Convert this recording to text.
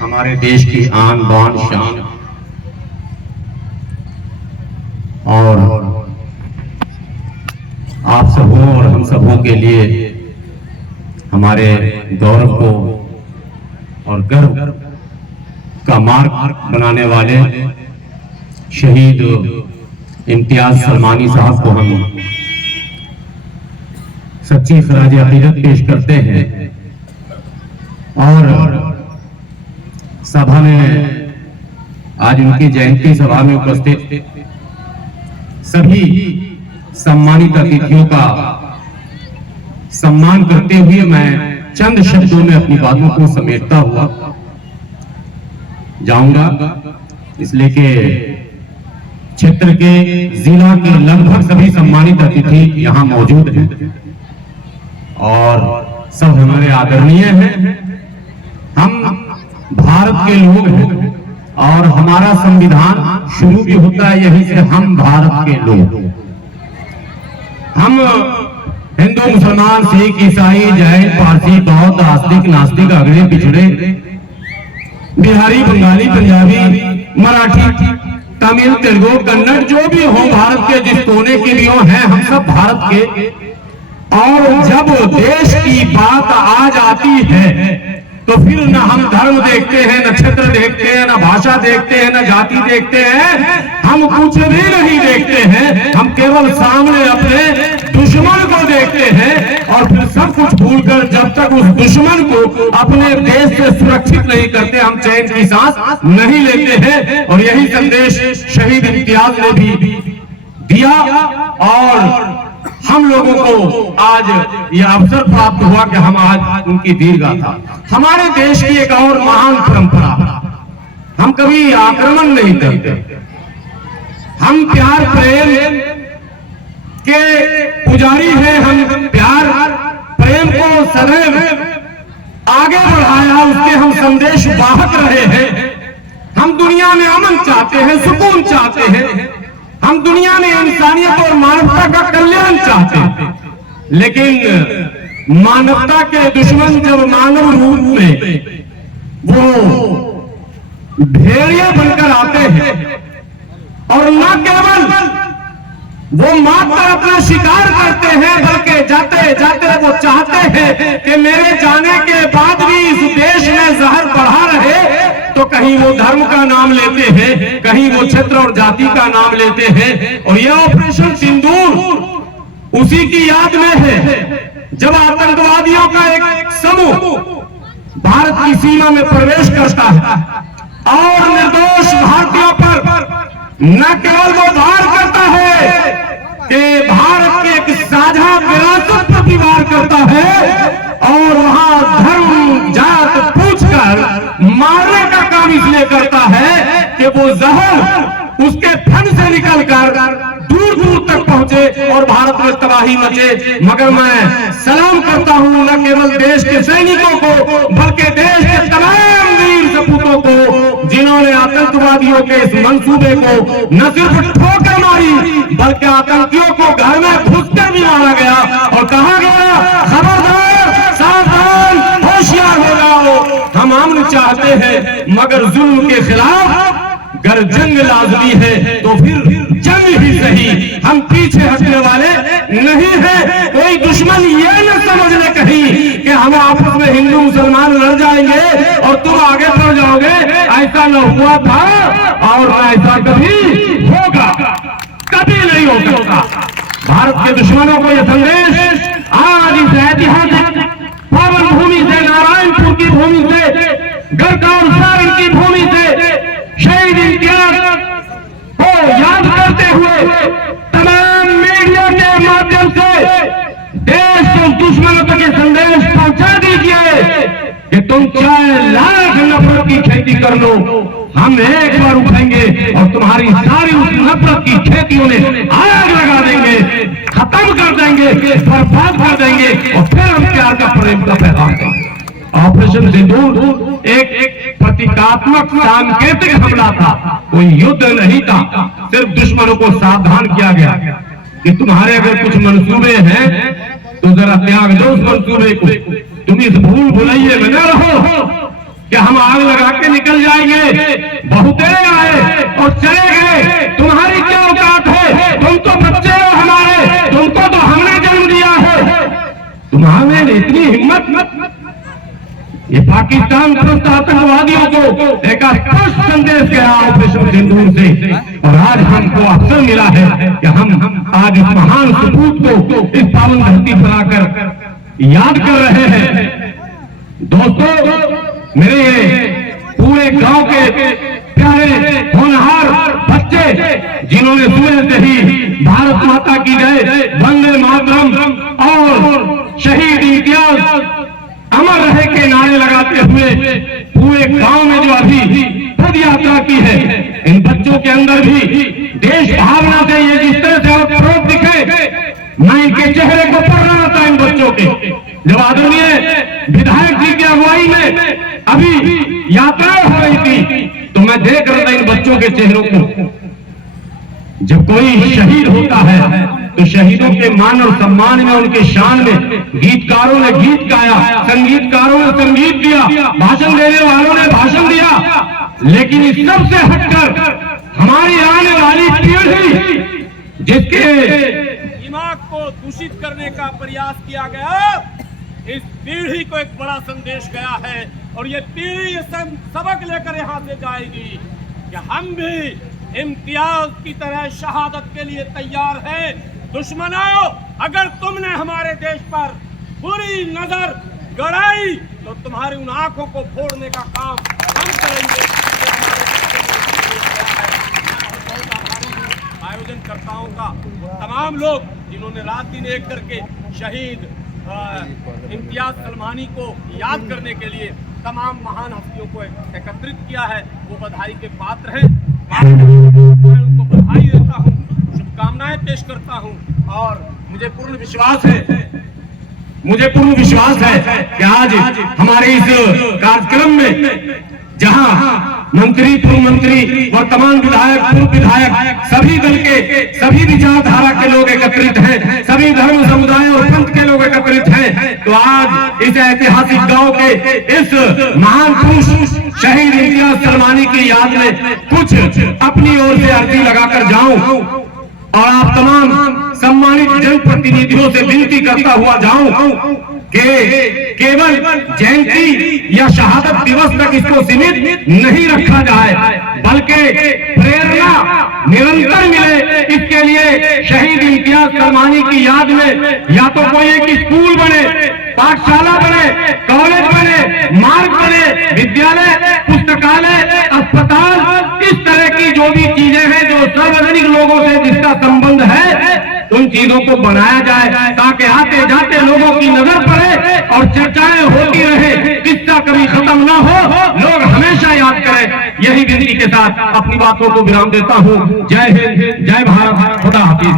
हमारे देश की आन बान शान और आप सबों और हम सबों के लिए हमारे गौरव को और गर्व का मार्ग बनाने वाले शहीद इम्तियाज सलमानी साहब को हम सच्ची खराज अकीदत पेश करते हैं और सभा में आज उनकी जयंती सभा में उपस्थित सभी सम्मानित अतिथियों का सम्मान करते हुए मैं चंद शब्दों में अपनी बातों को समेटता हुआ जाऊंगा, इसलिए कि क्षेत्र के जिला के लगभग सभी सम्मानित अतिथि यहां मौजूद हैं और सब हमारे आदरणीय हैं। हम भारत के लोग हैं और हमारा संविधान शुरू भी होता है यहीं से, हम भारत के लोग। हम हिंदू, मुसलमान, सिख, ईसाई, जैन, पारसी, बौद्ध, आस्तिक, नास्तिक, अगड़े, पिछड़े, बिहारी, बंगाली, पंजाबी, मराठी, तमिल, तेलुगु, कन्नड़, जो भी हो भारत के जिस कोने के भी हो हैं, हम सब भारत के। और जब देश की बात आ जाती है तो फिर न हम धर्म देखते हैं, न क्षेत्र देखते हैं, न भाषा देखते हैं, न जाति देखते हैं, हम कुछ भी नहीं देखते हैं। हम केवल सामने अपने दुश्मन को देखते हैं और फिर सब कुछ भूलकर जब तक उस दुश्मन को अपने देश से सुरक्षित नहीं करते, हम चैन की सांस नहीं लेते हैं। और यही संदेश शहीद इम्तियाज ने भी दिया और हम लोगों को आज यह अवसर प्राप्त हुआ कि हम आज उनकी दीर्घगाथा। हमारे देश की एक और महान परंपरा, हम कभी आक्रमण नहीं करते, हम प्यार प्रेम के पुजारी हैं। हम प्यार प्रेम को सदैव आगे बढ़ाया, उसके हम संदेश वाहक रहे हैं। हम दुनिया में अमन चाहते हैं, सुकून चाहते हैं, हम दुनिया में इंसानियत और मानवता का कल्याण चाहते हैं। लेकिन मानवता के दुश्मन जब मानव रूप में वो भेड़िए बनकर आते हैं और न केवल वो मात्र अपना शिकार करते हैं, बल्कि जाते जाते वो चाहते हैं कि मेरे जाने के बाद भी इस देश में जहर बढ़ा रहे, तो कहीं वो धर्म का नाम लेते हैं, कहीं वो क्षेत्र और जाति का नाम लेते हैं। और यह ऑपरेशन सिंदूर उसी की याद में है जब आतंकवादियों का एक समूह भारत की सीमा में प्रवेश करता है और निर्दोष भारतीयों पर न केवल वो वार करता है कि भारत की एक साझा विरासत पर भी वार करता है और वहां धर्म जात पूछकर मारने का काम इसलिए करता है कि वो जहर उसके फन से निकलकर दूर दूर तक पहुंचे और भारत में तबाही मचे। मगर मैं सलाम करता हूं न केवल देश के सैनिकों को, बल्कि देश के तमाम वीर सपूतों को जिन्होंने आतंकवादियों के इस मंसूबे को न सिर्फ ठोकर मारी, बल्कि आतंकियों को घर में घुसकर भी मारा गया और कहा गया खबरदार, सावधान, होशियार हो जाओ। हम अमन चाहते हैं मगर जुल्म के खिलाफ अगर जंग लाजमी है तो फिर जंग ही सही, हम पीछे हटने वाले नहीं हैं। कोई दुश्मन ये न समझ ले कहीं कि हम आपस में हिंदू मुसलमान लड़ जाएंगे और तुम आगे बढ़ जाओगे, ऐसा न हुआ था और ऐसा कभी होगा, कभी नहीं हो सकता। भारत के दुश्मनों को यह संदेश आज इस ऐतिहासिक पावन भूमि से, नारायणपुर की भूमि से, गढ़का और सारण की भूमि से शहीद इम्तियाज को याद करते हुए तमाम मीडिया के माध्यम से देश के दुश्मनों तक ये संदेश पहुंचा दीजिए कि तुम चाहे लाख नफरत की खेती कर लो, हम एक बार उठेंगे और तुम्हारी सारी उस नफरत की खेतियों में आग लगा देंगे, खत्म कर देंगे, बर्बाद कर देंगे और फिर हम प्यार का प्रेम का पैगाम देंगे। ऑपरेशन सिंदूर एक प्रतीकात्मक सांकेतिक हमला था, कोई युद्ध नहीं था, सिर्फ दुश्मनों को सावधान किया गया कि तुम्हारे अगर कुछ मंसूबे हैं तो जरा त्याग दो उस मंसूबे को, तुम इस भूल भुलैये में न रहो कि हम आग लगा के निकल जाएंगे, बहुते आए और चले गए, तुम्हारी क्या औकात है? तुम तो बच्चे हो हमारे, तुमको तो हमने जन्म दिया है, तुम्हारे में इतनी हिम्मत? ये पाकिस्तान ग्रस्त आतंकवादियों को एक स्पष्ट संदेश गया ऑपरेशन सिंदूर से, और आज हमको अवसर मिला है कि हम आज इस महान सपूत को इस पावन धरती पर आकर याद कर रहे हैं। दोस्तों, मेरे पूरे गांव के प्यारे होनहार बच्चे जिन्होंने सुबह से ही भारत माता की जय, वंदे मातरम और शहीद इम्तियाज अमर रहे के नारे लगाते हुए पूरे गांव में जो अभी पद यात्रा की है, इन बच्चों के अंदर भी देश भावना से ये जिस तरह से प्रोत दिखे, मैं इनके चेहरे को पढ़ रहा था इन बच्चों के। जब आदरणीय विधायक जी की अगुवाई में अभी यात्राएं हो रही थी तो मैं देख रहा था इन बच्चों के चेहरों को। जब कोई शहीद होता है तो शहीदों के मान और सम्मान में, उनके शान में गीतकारों ने गीत गाया, संगीतकारों ने संगीत दिया, भाषण देने वालों ने भाषण दिया, लेकिन इस सब से हटकर हमारी आने वाली पीढ़ी जिसके दिमाग को दूषित करने का प्रयास किया गया, इस पीढ़ी को एक बड़ा संदेश गया है और ये पीढ़ी ये सबक लेकर यहाँ से जाएगी कि हम भी इम्तियाज की तरह शहादत के लिए तैयार हैं। दुश्मनों, अगर तुमने हमारे देश पर बुरी नजर गड़ाई तो तुम्हारी उन आंखों को फोड़ने का काम हम करेंगे। आयोजनकर्ताओं का, तमाम लोग जिन्होंने रात दिन एक करके शहीद इम्तियाज सलमानी को याद करने के लिए तमाम महान हस्तियों को एकत्रित किया है, वो बधाई के पात्र हैं। मैं उनको बधाई देता हूँ, शुभकामनाएं पेश करता हूँ और मुझे पूर्ण विश्वास है कि आज हमारे इस कार्यक्रम में जहां मंत्री, पूर्व मंत्री, वर्तमान विधायक, पूर्व विधायक, सभी दल के, सभी विचारधारा के लोग एकत्रित हैं, सभी धर्म समुदाय और पंथ के लोग एकत्रित हैं, तो आज इस ऐतिहासिक गांव के इस महान पुरुष शहीद इम्तियाज सलमानी की याद में कुछ अपनी ओर से अर्जी लगाकर जाऊं और आप तमाम सम्मानित जनप्रतिनिधियों से विनती करता हुआ जाऊं कि केवल जयंती या शहादत दिवस तक इसको सीमित नहीं रखा जाए, बल्कि प्रेरणा निरंतर मिले। इसके लिए शहीद इम्तियाज सलमानी की याद में या तो कोई एक स्कूल बने, पाठशाला बने, कॉलेज बने, मार्ग बने, विद्यालय, पुस्तकालय, अस्पताल, इस तरह की जो भी चीजें हैं जो सार्वजनिक लोगों से जिसका संबंध है, उन चीजों को बनाया जाए ताकि आते जाते लोगों की नजर पड़े और चर्चाएं होती रहे, किस्सा कभी खत्म ना हो, लोग हमेशा याद करें। यही विनती के साथ अपनी बातों को विराम देता हूं। जय हिंद, जय भारत, खुदा हाफिज।